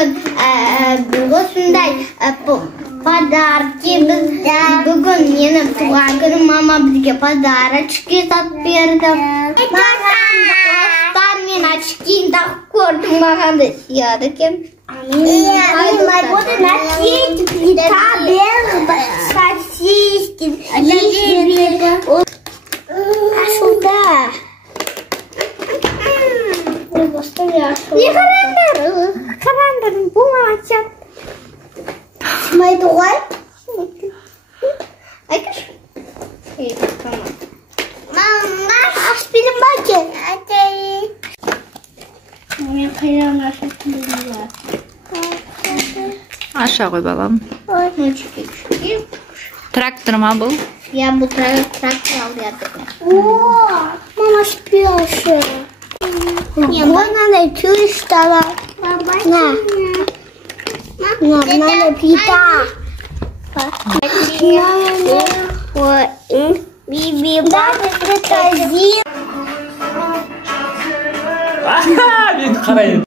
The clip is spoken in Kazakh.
осындай подарки бүгін менің туған күнім, мама бізге подарочки тап берді. Достар мен очкин тағып көрдім, маған да сияды екен. Сосиски, ашуда. Не қарандар, бұл açat. Сымайды ғой? Айтыр. Мама, ашпедім ба кен? Мен қайран ашып білмейді. Аша ғой балам. Ночки. Трактор ма бұл? Я бұл трактор алды. Мама спешит. Вон она чуешь, что на. Надо пита. Биби, даже крокодил. Мен қарайын.